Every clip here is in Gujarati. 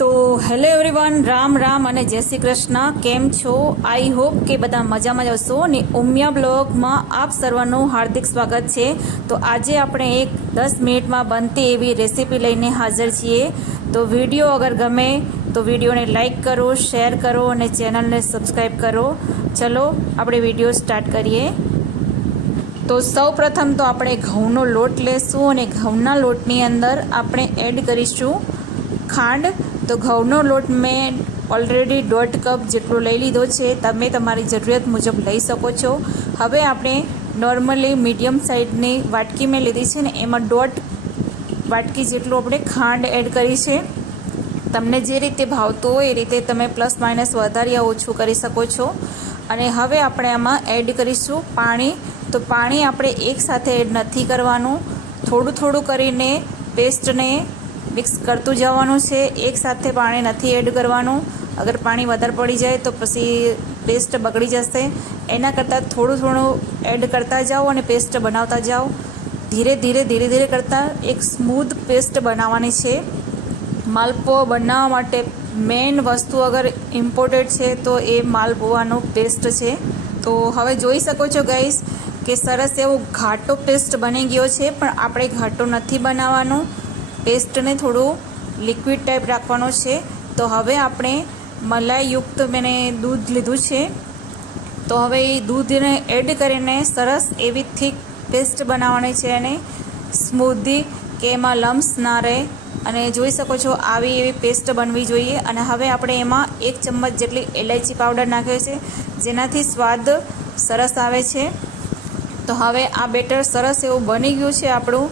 તો હેલો એવરીવન, રામ રામ અને જય શ્રી કૃષ્ણ. કેમ છો? આઈ હોપ કે બધા મજામાં જ હશો ને. ઉમિયા બ્લોગમાં આપ સર્વનું હાર્દિક સ્વાગત છે. તો આજે આપણે એક 10 મિનિટમાં બનતી એવી રેસીપી લઈને હાજર છીએ. તો વિડીયો અગર ગમે તો વિડીયોને લાઈક કરો, શેર કરો અને ચેનલને સબસ્ક્રાઈબ કરો. ચલો આપણે વિડીયો સ્ટાર્ટ કરીએ. તો સૌ પ્રથમ તો આપણે ઘઉંનો લોટ લેશું અને ઘઉંના લોટની અંદર આપણે એડ કરીશું ખાંડ. તો ઘઉંનો લોટ મેં ઓલરેડી 1.5 કપ જેટલો લઈ લીધો છે. તમે તમારી જરૂરિયાત મુજબ લઈ શકો છો. હવે આપણે નોર્મલી મીડિયમ સાઇઝની વાટકી મેં લીધી છે ને એમાં 1.5 વાટકી જેટલું આપણે ખાંડ એડ કરી છે. તમને જે રીતે ભાવતું હોય એ રીતે તમે પ્લસ માઇનસ વધારે યા ઓછું કરી શકો છો. અને હવે આપણે આમાં એડ કરીશું પાણી. તો પાણી આપણે એકસાથે એડ નથી કરવાનું, થોડું થોડું કરીને પેસ્ટને મિક્સ કરતું જવાનું છે. એકસાથે પાણી નથી એડ કરવાનું. અગર પાણી વધારે પડી જાય તો પછી પેસ્ટ બગડી જશે. એના કરતાં થોડું થોડું એડ કરતા જાઓ અને પેસ્ટ બનાવતા જાઓ. ધીરે ધીરે કરતાં એક સ્મૂથ પેસ્ટ બનાવવાની છે. માલપુઆ બનાવવા માટે મેઇન વસ્તુ અગર ઇમ્પોર્ટન્ટ છે તો એ માલપુઆનો પેસ્ટ છે. તો હવે જોઈ શકો છો ગાઈસ કે સરસ એવો ઘાટો પેસ્ટ બની ગયો છે. પણ આપણે ઘાટો નથી બનાવવાનો, પેસ્ટને થોડું લિક્વિડ ટાઈપ રાખવાનો છે. તો હવે આપણે મલાઈયુક્ત મેં દૂધ લીધું છે. તો હવે એ દૂધને એડ કરીને સરસ એવી થીક પેસ્ટ બનાવવાની છે અને સ્મૂધી કે એમાં લમ્સ ના રહે. અને જોઈ શકો છો આવી એવી પેસ્ટ બનવી જોઈએ. અને હવે આપણે એમાં 1 ચમચ જેટલી ઇલાયચી પાવડર નાખ્યો છે જેનાથી સ્વાદ સરસ આવે છે. તો હવે આ બેટર સરસ એવું બની ગયું છે આપણું.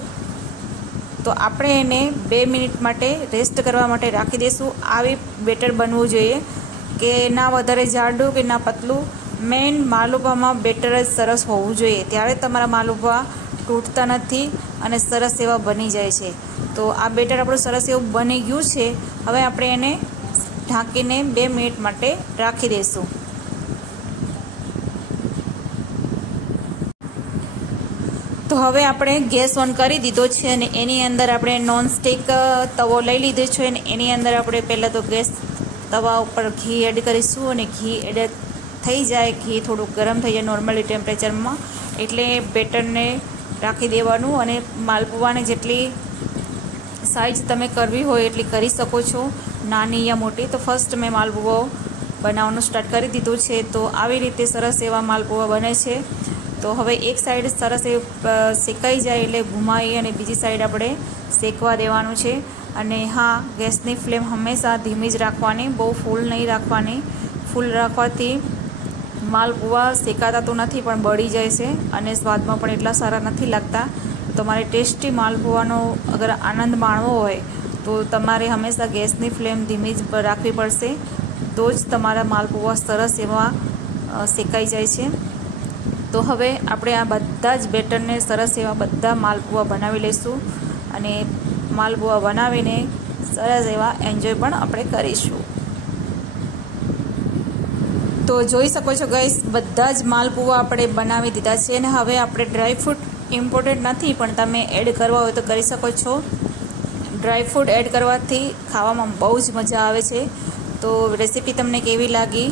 તો આપણે એને 2 મિનિટ માટે રેસ્ટ કરવા માટે રાખી દઈશું. આવી બેટર બનવું જોઈએ કે ના વધારે જાડું કે ના પતલું. મેઇન માલપુઆમાં બેટર જ સરસ હોવું જોઈએ, ત્યારે તમારા માલપુઆ તૂટતા નથી અને સરસ એવા બની જાય છે. તો આ બેટર આપણું સરસ એવું બની ગયું છે. હવે આપણે એને ઢાંકીને 2 મિનિટ માટે રાખી દઈશું. તો હવે આપણે ગેસ ઓન કરી દીધો છે અને એની અંદર આપણે નોનસ્ટિક તવો લઈ લીધો છે. અને એની અંદર આપણે પહેલાં તો ગેસ તવા ઉપર ઘી એડ કરીશું. અને ઘી એડ થઈ જાય, ઘી થોડુંક ગરમ થઈ જાય નોર્મલી ટેમ્પરેચરમાં, એટલે બેટરને રાખી દેવાનું. અને માલપુઆને જેટલી સાઇઝ તમે કરવી હોય એટલી કરી શકો છો, નાની યા મોટી. તો ફર્સ્ટ મેં માલપુઆ બનાવવાનું સ્ટાર્ટ કરી દીધું છે. તો આવી રીતે સરસ એવા માલપુઆ બને છે. તો હવે એક સાઈડ સરસ એ શેકાઈ જાય એટલે ઘુમાવી અને બીજી સાઈડ આપણે શેકવા દેવાનું છે. અને હા, ગેસની ફ્લેમ હંમેશા ધીમી જ રાખવાની, બહુ ફૂલ નહીં રાખવાની. ફૂલ રાખવાથી માલપુઆ શેકાતા તો નથી પણ બળી જાય છે અને સ્વાદમાં પણ એટલા સારા નથી લાગતા. તમારે ટેસ્ટી માલપુઆનો અગર આનંદ માણવો હોય તો તમારે હંમેશા ગેસની ફ્લેમ ધીમી જ રાખવી પડશે. તો જ તમારા માલપુઆ સરસ એવા શેકાઈ જાય છે. તો હવે આપણે આ બધા જ બેટરને સરસ એવા બધા માલપુઆ બનાવી લઈશું. અને માલપુઆ બનાવીને સરસ એવા એન્જોય પણ આપણે કરીશું. તો જોઈ શકો છો ગાઈસ, બધા જ માલપુઆ આપણે બનાવી દીધા છે. અને હવે આપણે ડ્રાયફ્રૂટ ઇમ્પોર્ટન્ટ નથી પણ તમે એડ કરવા હોય તો કરી શકો છો. ડ્રાયફ્રૂટ એડ કરવાથી ખાવામાં બહુ જ મજા આવે છે. તો રેસીપી તમને કેવી લાગી